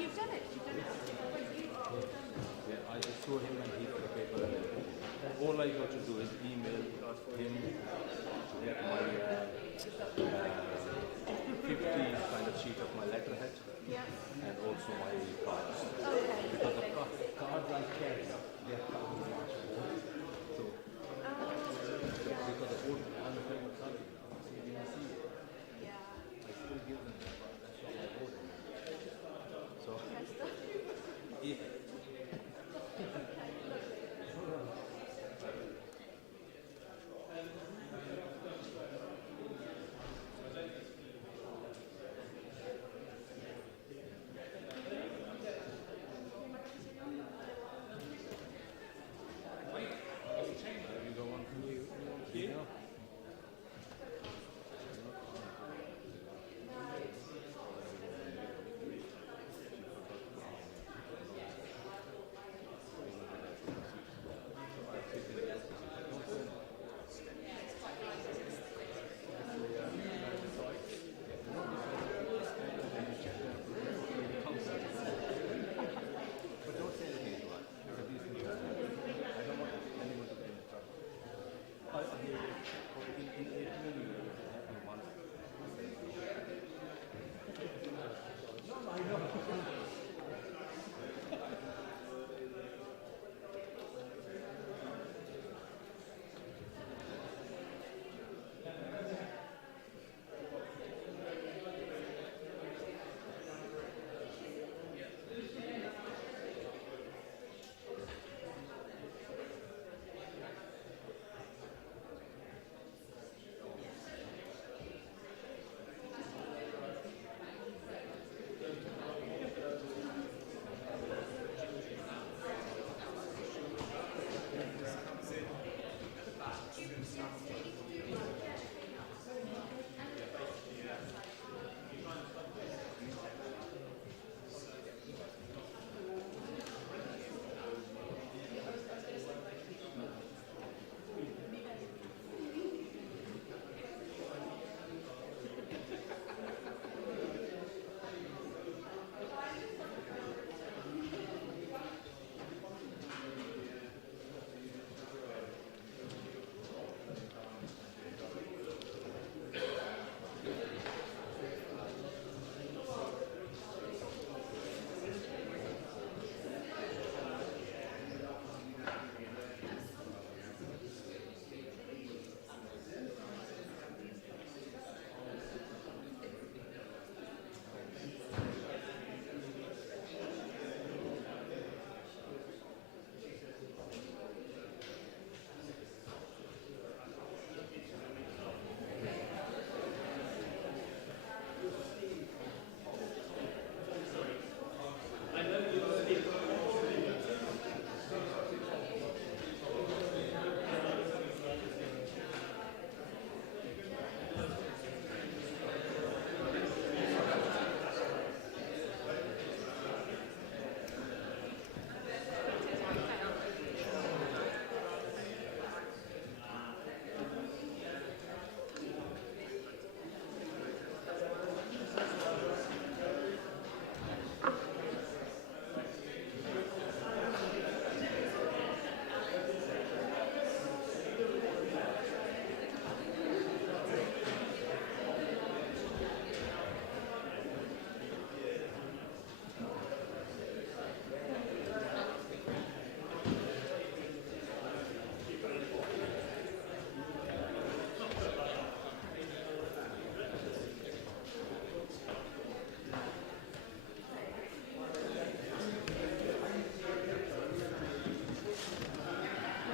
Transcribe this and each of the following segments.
you've done it. You've done it. Yeah, I just showed him and he got the paper and everything. All I got to do is email him to get my 50 kind of sheet of my letterhead Yeah. and also my cards. Okay. Because the cards I carry, they are cards in March. So, because the old, I'm a famous card now, so you didn't see it. Yeah. I still give them that, but that's not my board anymore. So, if you don't want to, you know. But don't say anything to us, because these things are happening. I don't want anyone to get in trouble. In 18 years, it happened once. No, I know.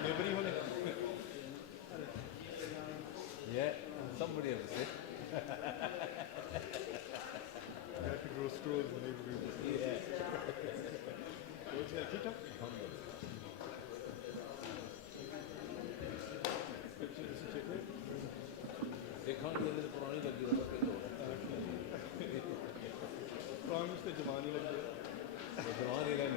Nobody want to. Yeah, somebody else. I had to grow stores in neighborhood. Yeah. What's that? TikTok? देखो ये तो पुरानी लगी हुई है promise पे जवानी लग गई जवान ही लग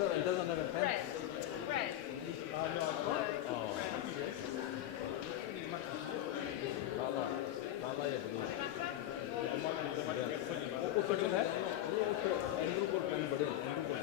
It doesn't have a pen. Red. Red. No, I've got Oh. काला काला या ब्लू वो पेट्रोल है वो एंड्रू को पेन बड़े एंड्रू को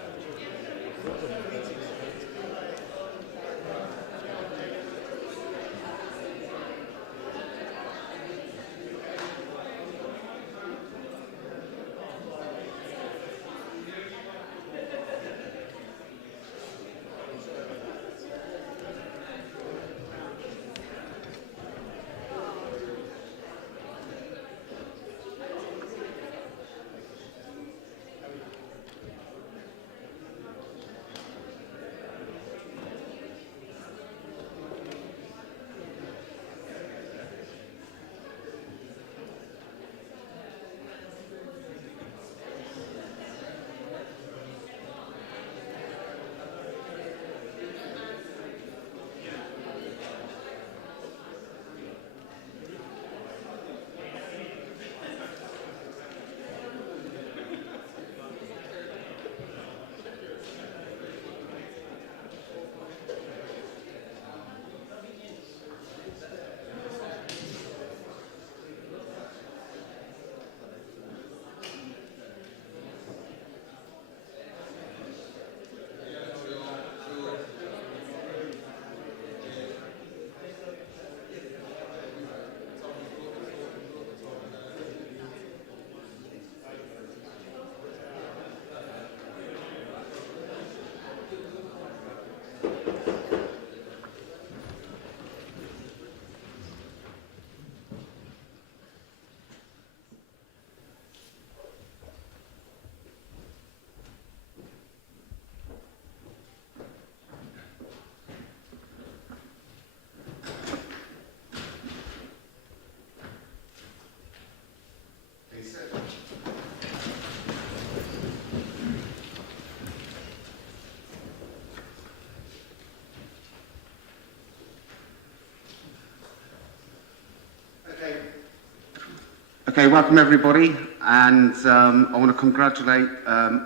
Okay, welcome everybody, and I want to congratulate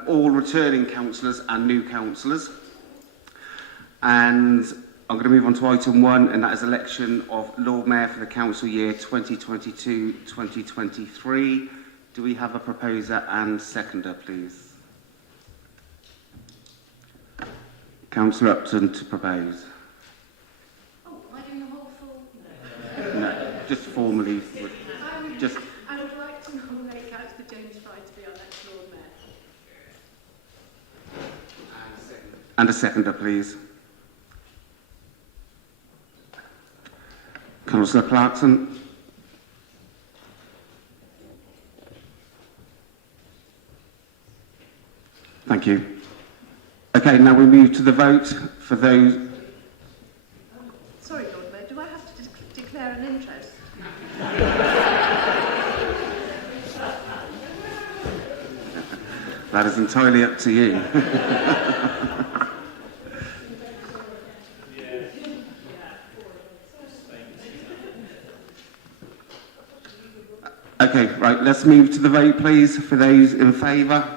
all returning councillors and new councillors. And I'm going to move on to item 1, and that is election of Lord Mayor for the council year 2022-2023. Do we have a proposer and seconder, please? Councillor Upton to propose. Oh, am I doing the whole full? No, just formally. Just. I would like to nominate Councillor James Fry to be our next Lord Mayor. And a seconder, please. Councillor Clarkson. Thank you. Okay, now we move to the vote for those. Sorry, Lord Mayor, do I have to declare an interest? That is entirely up to you. Okay, right, let's move to the vote, please, for those in favour.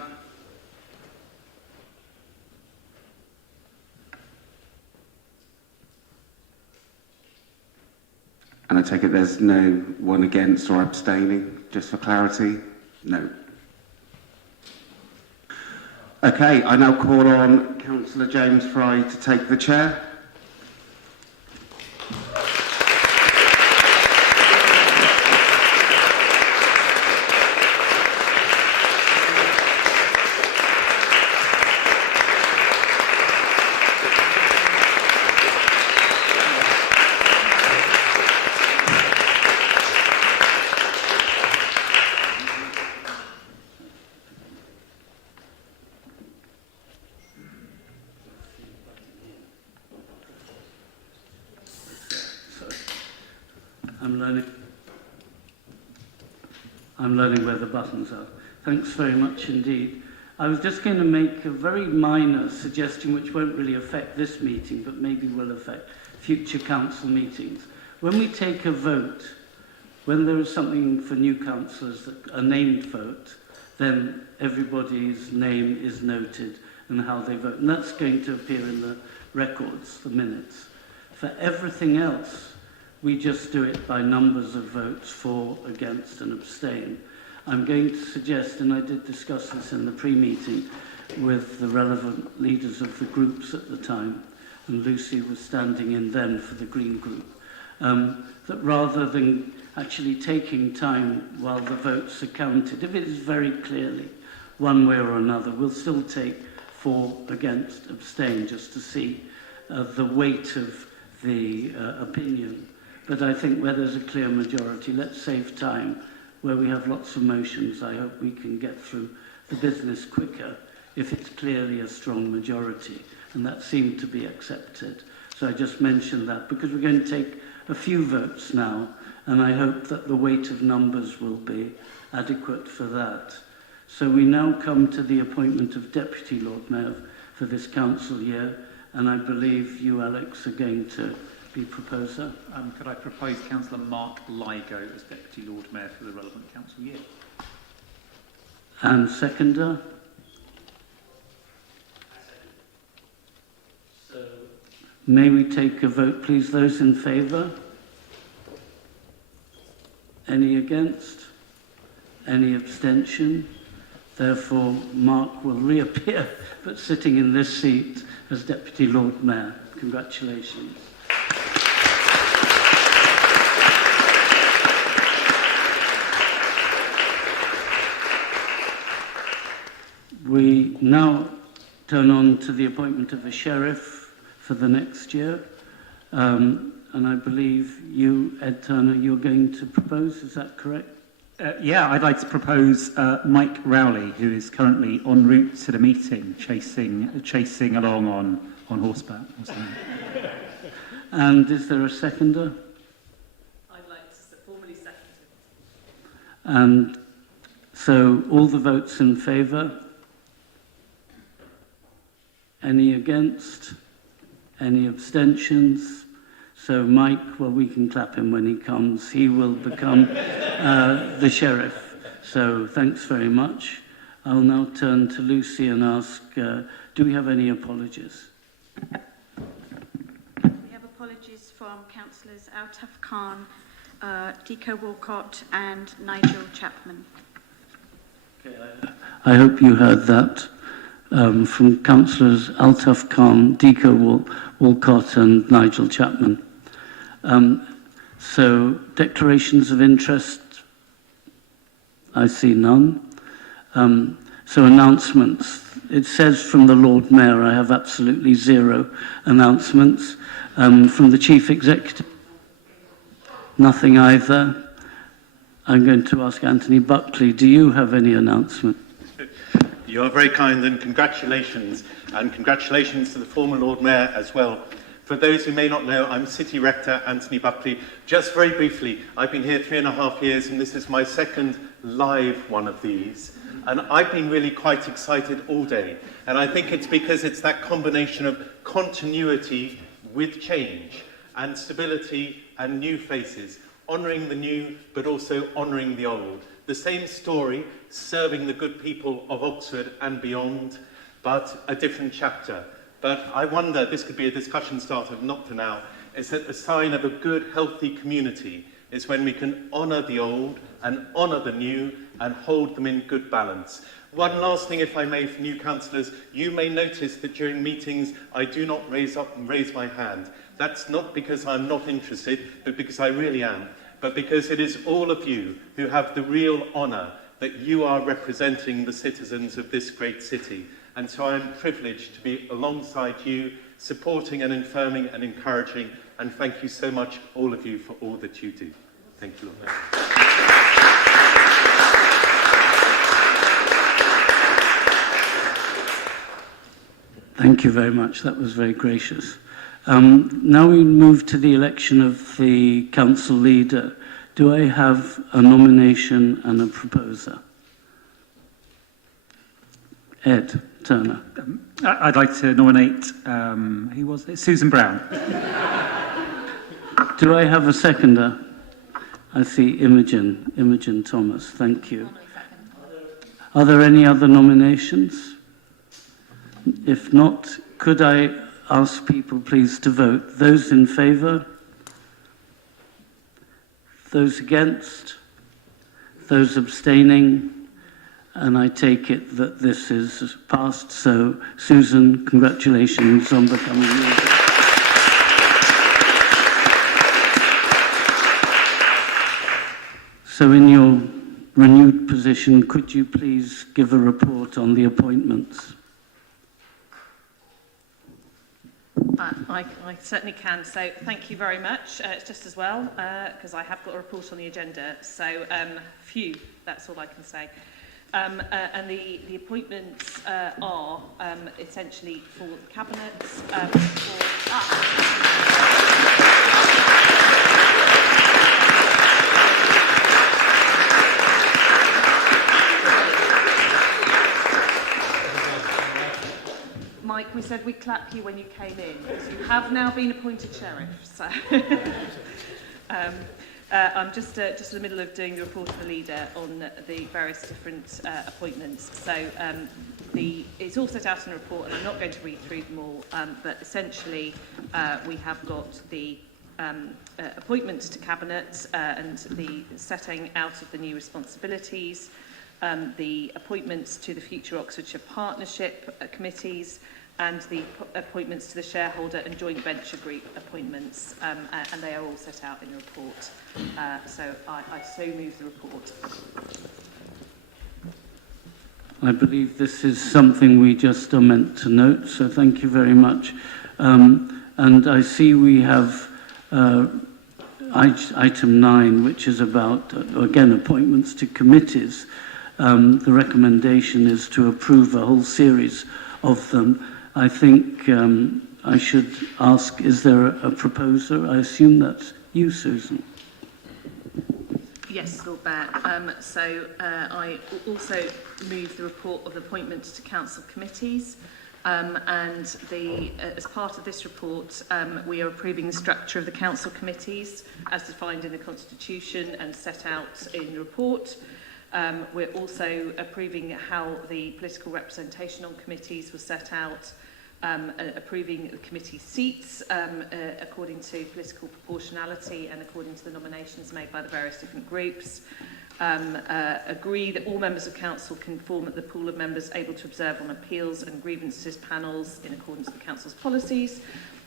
And I take it there's no one against or abstaining, just for clarity? No. Okay, I now call on Councillor James Fry to take the chair. I'm learning where the buttons are. Thanks very much indeed. I was just going to make a very minor suggestion which won't really affect this meeting, but maybe will affect future council meetings. When we take a vote, when there is something for new councillors, a named vote, then everybody's name is noted and how they vote. And that's going to appear in the records, the minutes. For everything else, we just do it by numbers of votes for, against, and abstain. I'm going to suggest, and I did discuss this in the pre-meeting with the relevant leaders of the groups at the time, and Lucy was standing in then for the Green Group, that rather than actually taking time while the votes are counted, if it is very clearly one way or another, we'll still take for, against, abstain, just to see the weight of the opinion. But I think where there's a clear majority, let's save time. Where we have lots of motions, I hope we can get through the business quicker if it's clearly a strong majority. And that seemed to be accepted. So I just mentioned that because we're going to take a few votes now, and I hope that the weight of numbers will be adequate for that. So we now come to the appointment of Deputy Lord Mayor for this council year, and I believe you, Alex, are going to be proposer. Could I propose Councillor Mark Ligo as Deputy Lord Mayor for the relevant council year? And seconder? So, may we take a vote, please? Those in favour? Any against? Any abstention? Therefore, Mark will reappear, but sitting in this seat as Deputy Lord Mayor. Congratulations. We now turn on to the appointment of a sheriff for the next year. And I believe you, Ed Turner, you're going to propose, is that correct? Yeah, I'd like to propose Mike Rowley, who is currently en route to the meeting, chasing along on horseback or something. And is there a seconder? I'd like to formally second it. And so all the votes in favour? Any against? Any abstentions? So Mike, well, we can clap him when he comes. He will become the sheriff. So thanks very much. I'll now turn to Lucy and ask, do we have any apologies? We have apologies from councillors Altaf Khan, Deco Walcott and Nigel Chapman. Okay, I hope you heard that. From councillors Altaf Khan, Deco Walcott and Nigel Chapman. So declarations of interest, I see none. So announcements. It says from the Lord Mayor, I have absolutely zero announcements. From the Chief Executive, nothing either. I'm going to ask Anthony Buckley, do you have any announcement? You are very kind, and congratulations to the former Lord Mayor as well. For those who may not know, I'm City Rector Anthony Buckley. Just very briefly, I've been here 3.5 years, and this is my second live one of these. And I've been really quite excited all day. And I think it's because it's that combination of continuity with change and stability and new faces, honouring the new, but also honouring the old. The same story, serving the good people of Oxford and beyond, but a different chapter. But I wonder, this could be a discussion starter, not for now, is that the sign of a good, healthy community is when we can honour the old and honour the new and hold them in good balance. One last thing, if I may, for new councillors, you may notice that during meetings I do not raise my hand. That's not because I'm not interested, but because I really am. But because it is all of you who have the real honour that you are representing the citizens of this great city. And so I am privileged to be alongside you, supporting and affirming and encouraging, and thank you so much, all of you, for all that you do. Thank you, Lord. Thank you very much. That was very gracious. Now we move to the election of the council leader. Do I have a nomination and a proposer? Ed Turner. I'd like to nominate, who was it? Susan Brown. Do I have a seconder? I see Imogen Thomas. Thank you. Are there any other nominations? If not, could I ask people please to vote? Those in favour? Those against? Those abstaining? And I take it that this is passed. So, Susan, congratulations on becoming new. So in your renewed position, could you please give a report on the appointments? I certainly can. So thank you very much. It's just as well, because I have got a report on the agenda. So phew, that's all I can say. And the appointments are essentially for the cabinets. Mike, we said we'd clap you when you came in, because you have now been appointed sheriff. So I'm just in the middle of doing the report of the leader on the various different appointments. So it's all set out in the report, and I'm not going to read through them all, but essentially we have got the appointments to cabinet and the setting out of the new responsibilities, the appointments to the future Oxfordshire Partnership committees, and the appointments to the shareholder and joint venture group appointments, and they are all set out in the report. So I so move the report. I believe this is something we just are meant to note, so thank you very much. And I see we have item 9, which is about, again, appointments to committees. The recommendation is to approve a whole series of them. I think I should ask, is there a proposer? I assume that's you, Susan. Yes, Lord Mayor. So I also move the report of appointments to council committees. And as part of this report, we are approving the structure of the council committees as defined in the Constitution and set out in the report. We're also approving how the political representation on committees was set out, approving the committee seats according to political proportionality and according to the nominations made by the various different groups. Agree that all members of council can form the pool of members able to observe on appeals and grievances panels in accordance with the council's policies.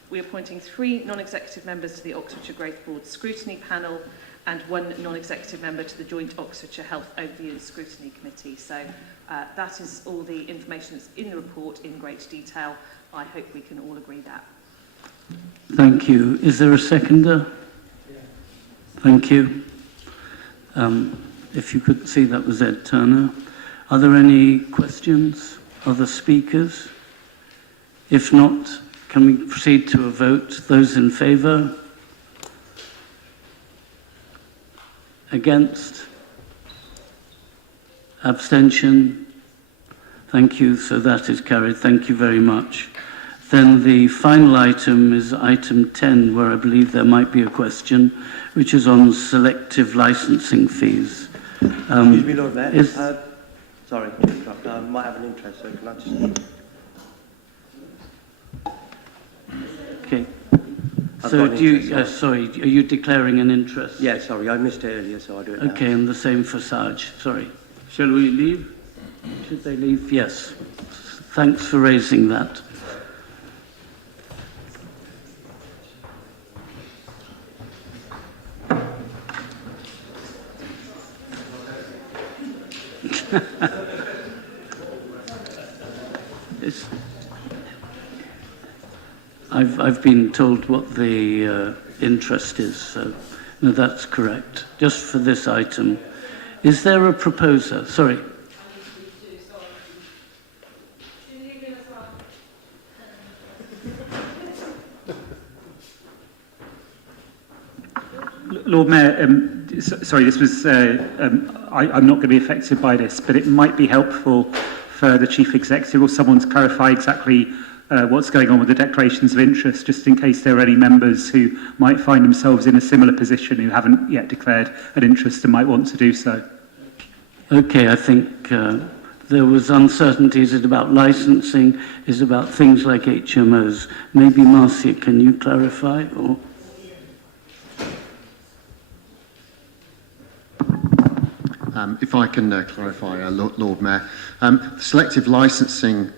We're appointing 3 non-executive members to the Oxfordshire Growth Board Scrutiny Panel and 1 non-executive member to the Joint Oxfordshire Health Overview and Scrutiny Committee. So that is all the information that's in the report in great detail. I hope we can all agree that. Thank you. Is there a seconder? Thank you. If you could see, that was Ed Turner. Are there any questions? Other speakers? If not, can we proceed to a vote? Those in favour? Against? Abstention? Thank you. So that is carried. Thank you very much. Then the final item is item 10, where I believe there might be a question, which is on selective licensing fees. Excuse me, Lord Mayor. Sorry to interrupt. I might have an interest, so can I just... Okay. So do you, sorry, are you declaring an interest? Yeah, sorry, I missed it earlier, so I'll do it now. Okay, and the same for Sarge. Sorry. Shall we leave? Should they leave? Yes. Thanks for raising that. I've been told what the interest is, so no, that's correct. Just for this item. Is there a proposer? Sorry. Lord Mayor, sorry, this was, I'm not going to be affected by this, but it might be helpful for the Chief Executive or someone to clarify exactly what's going on with the declarations of interest, just in case there are any members who might find themselves in a similar position who haven't yet declared an interest and might want to do so. Okay, I think there was uncertainty. Is it about licensing? Is it about things like HMOs? Maybe Marcia, can you clarify? Or if I can clarify, Lord Mayor, selective licensing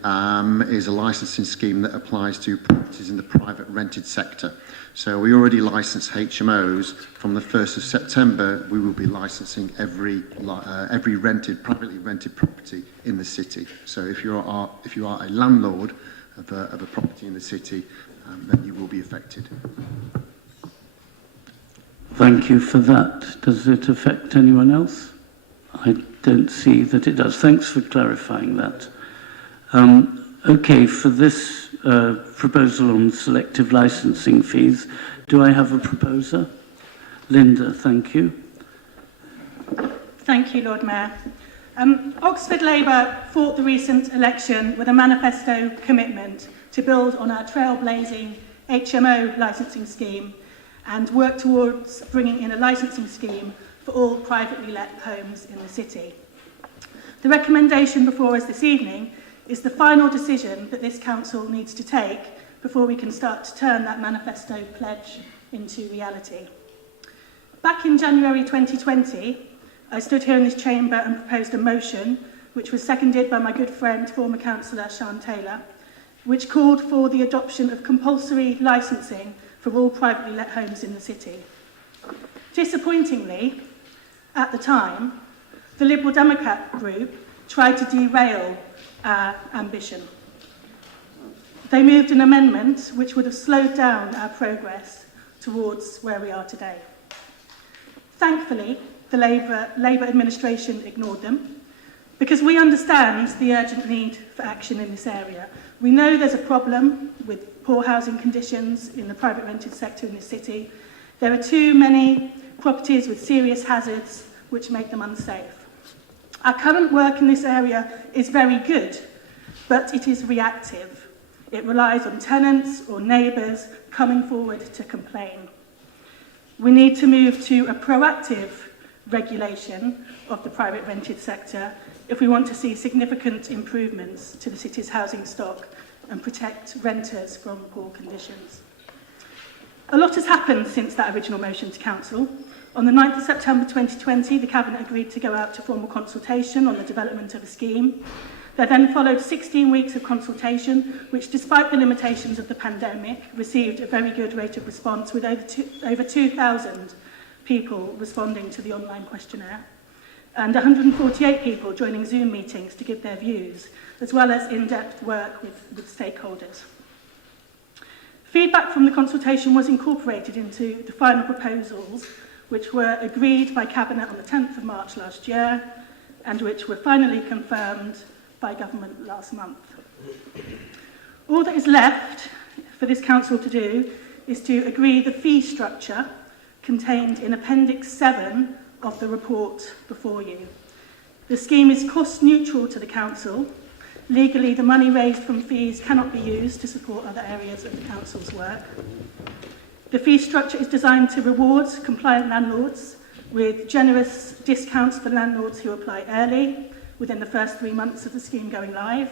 is a licensing scheme that applies to properties in the private rented sector. So we already license HMOs. From the 1st of September, we will be licensing every privately rented property in the city. So if you are a landlord of a property in the city, then you will be affected. thank you for that. Does it affect anyone else? I don't see that it does. Thanks for clarifying that. Okay, for this proposal on selective licensing fees, do I have a proposer? Linda, thank you. Thank you, Lord Mayor. Oxford Labour fought the recent election with a manifesto commitment to build on our trailblazing HMO licensing scheme and work towards bringing in a licensing scheme for all privately let homes in the city. The recommendation before us this evening is the final decision that this council needs to take before we can start to turn that manifesto pledge into reality. Back in January 2020, I stood here in this chamber and proposed a motion, which was seconded by my good friend, former councillor Sian Taylor, which called for the adoption of compulsory licensing for all privately let homes in the city. Disappointingly, at the time, the Liberal Democrat group tried to derail our ambition. They moved an amendment which would have slowed down our progress towards where we are today. Thankfully, the Labour administration ignored them because we understand the urgent need for action in this area. We know there's a problem with poor housing conditions in the private rented sector in the city. There are too many properties with serious hazards which make them unsafe. Our current work in this area is very good, but it is reactive. It relies on tenants or neighbours coming forward to complain. We need to move to a proactive regulation of the private rented sector if we want to see significant improvements to the city's housing stock and protect renters from poor conditions. A lot has happened since that original motion to council. On the 9th of September 2020, the Cabinet agreed to go out to formal consultation on the development of a scheme. There then followed 16 weeks of consultation, which, despite the limitations of the pandemic, received a very good rate of response, with over 2,000 people responding to the online questionnaire, and 148 people joining Zoom meetings to give their views, as well as in-depth work with stakeholders. Feedback from the consultation was incorporated into the final proposals, which were agreed by Cabinet on the 10th of March last year, and which were finally confirmed by government last month. All that is left for this council to do is to agree the fee structure contained in Appendix 7 of the report before you. The scheme is cost neutral to the council. Legally, the money raised from fees cannot be used to support other areas of the council's work. The fee structure is designed to reward compliant landlords with generous discounts for landlords who apply early, within the first 3 months of the scheme going live,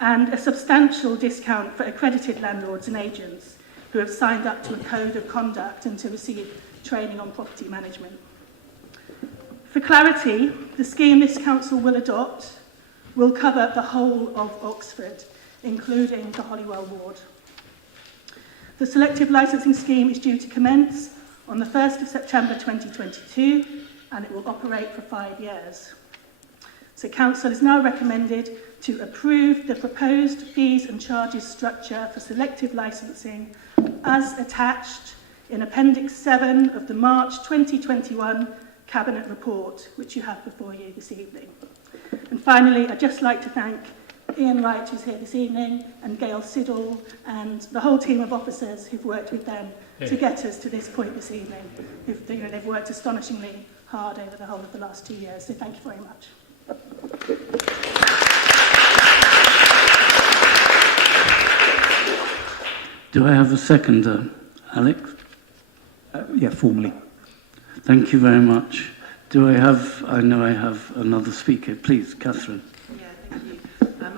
and a substantial discount for accredited landlords and agents who have signed up to a code of conduct and to receive training on property management. For clarity, the scheme this council will adopt will cover the whole of Oxford, including the Holywell ward. The selective licensing scheme is due to commence on the 1st of September 2022, and it will operate for 5 years. So Council is now recommended to approve the proposed fees and charges structure for selective licensing as attached in Appendix 7 of the March 2021 Cabinet report, which you have before you this evening. And finally, I'd just like to thank Ian Wright, who's here this evening, and Gail Siddall, and the whole team of officers who've worked with them to get us to this point this evening. They've worked astonishingly hard over the whole of the last 2 years, so thank you very much. Do I have a seconder? Alex? Yeah, formally. Thank you very much. I know I have another speaker. Please, Catherine. Thank you.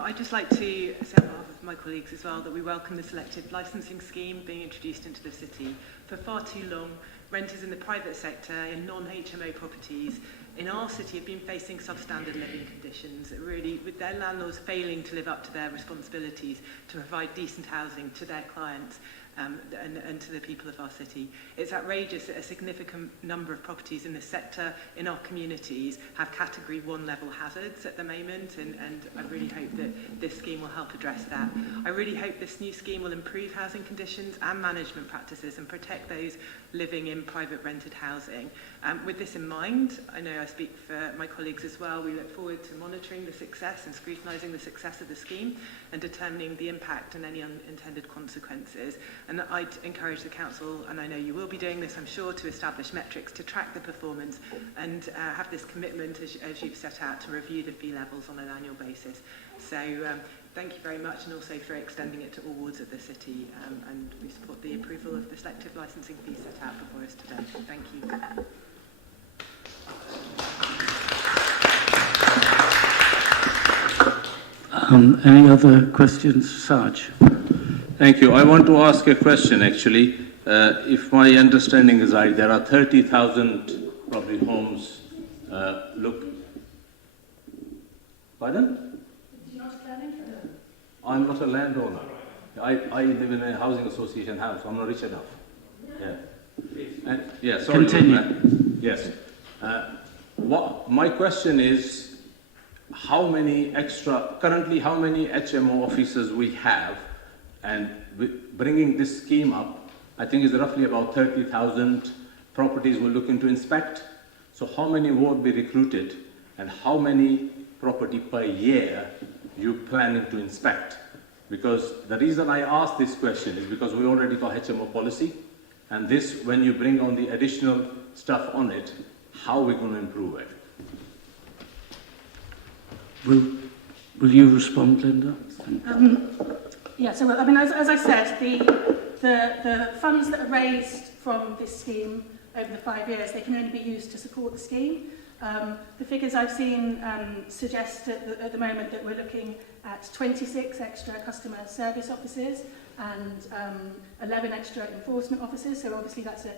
I'd just like to say on behalf of my colleagues as well that we welcome the selective licensing scheme being introduced into the city. For far too long, renters in the private sector in non-HMO properties in our city have been facing substandard living conditions, really with their landlords failing to live up to their responsibilities to provide decent housing to their clients and to the people of our city. It's outrageous that a significant number of properties in this sector in our communities have category 1 level hazards at the moment, and I really hope that this scheme will help address that. I really hope this new scheme will improve housing conditions and management practices and protect those living in private rented housing. With this in mind, I know I speak for my colleagues as well, we look forward to monitoring the success and scrutinising the success of the scheme and determining the impact and any unintended consequences. And I'd encourage the council, and I know you will be doing this, I'm sure, to establish metrics to track the performance and have this commitment, as you've set out, to review the fee levels on an annual basis. So thank you very much, and also for extending it to all wards of the city. And we support the approval of the selective licensing fee set out before us today. Thank you. Any other questions, Sarge? Thank you. I want to ask a question, actually. If my understanding is right, there are 30,000 probably homes. Pardon? You're not a landowner? I'm not a landowner. I live in a housing association house. I'm not rich enough. Yeah. Sorry. Continue. Yes. My question is, currently how many HMO officers we have, and bringing this scheme up, I think is roughly about 30,000 properties we're looking to inspect. So how many would be recruited, and how many property per year you planning to inspect? Because the reason I ask this question is because we already got HMO policy, and this, when you bring on the additional stuff on it, how are we going to improve it? Will you respond, Linda? Yeah, so I mean, as I said, the funds that are raised from this scheme over the 5 years, they can only be used to support the scheme. The figures I've seen suggest at the moment that we're looking at 26 extra customer service officers and 11 extra enforcement officers. So obviously that's a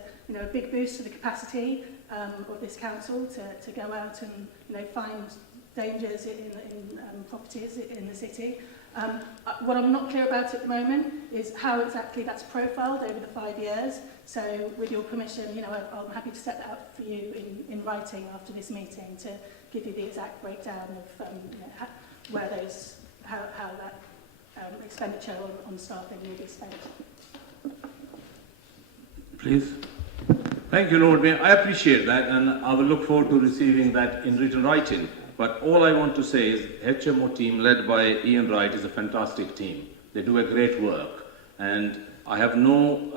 big boost to the capacity of this council to go out and find dangers in properties in the city. What I'm not clear about at the moment is how exactly that's profiled over the 5 years. So with your permission, I'm happy to set that up for you in writing after this meeting to give you the exact breakdown of where how that expenditure on staffing will be spent. Please. Thank you, Lord Mayor. I appreciate that, and I will look forward to receiving that in written writing. But all I want to say is HMO team led by Ian Wright is a fantastic team. They do a great work, and I have no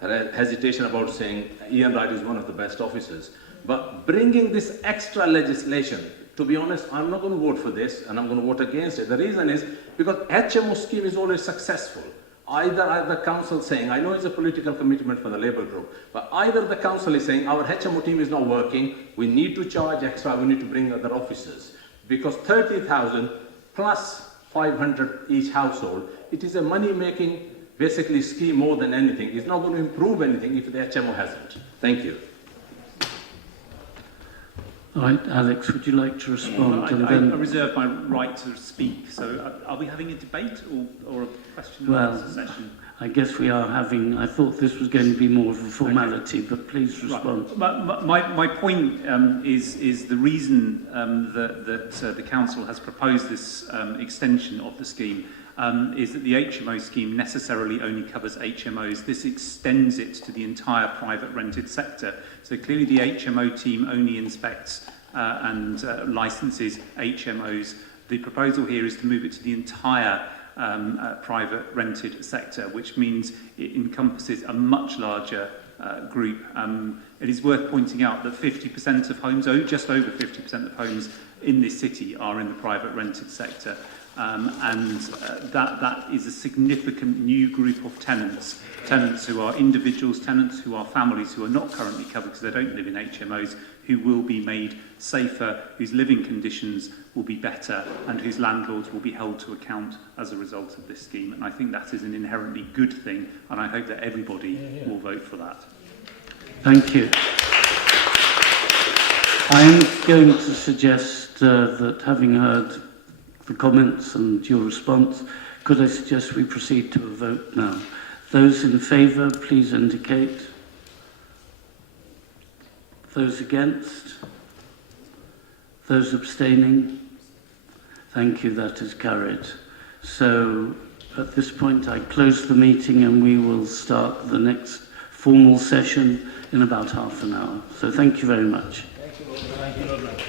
hesitation about saying Ian Wright is one of the best officers. But bringing this extra legislation, to be honest, I'm not going to vote for this, and I'm going to vote against it. The reason is because HMO scheme is always successful. Either the council saying, I know it's a political commitment for the Labour group, but either the council is saying our HMO team is not working, we need to charge extra, we need to bring other officers. Because 30,000 plus 500 each household, it is a money-making, basically, scheme more than anything. It's not going to improve anything if the HMO hasn't. Thank you. All right, Alex, would you like to respond? I reserve my right to speak. So are we having a debate or a question and answer session? I guess we are having, I thought this was going to be more of a formality, but please respond. Right. My point is the reason that the council has proposed this extension of the scheme is that the HMO scheme necessarily only covers HMOs. This extends it to the entire private rented sector. So clearly the HMO team only inspects and licenses HMOs. The proposal here is to move it to the entire private rented sector, which means it encompasses a much larger group. It is worth pointing out that 50% of homes, just over 50% of homes in this city are in the private rented sector. That is a significant new group of tenants who are individuals, tenants who are families who are not currently covered because they don't live in HMOs, who will be made safer, whose living conditions will be better, and whose landlords will be held to account as a result of this scheme. And I think that is an inherently good thing, and I hope that everybody will vote for that. Thank you. I'm going to suggest that, having heard the comments and your response, could I suggest we proceed to a vote now? Those in favour, please indicate. Those against? Those abstaining? Thank you, that is carried. So at this point I close the meeting and we will start the next formal session in about half an hour. So thank you very much. Thank you, Lord.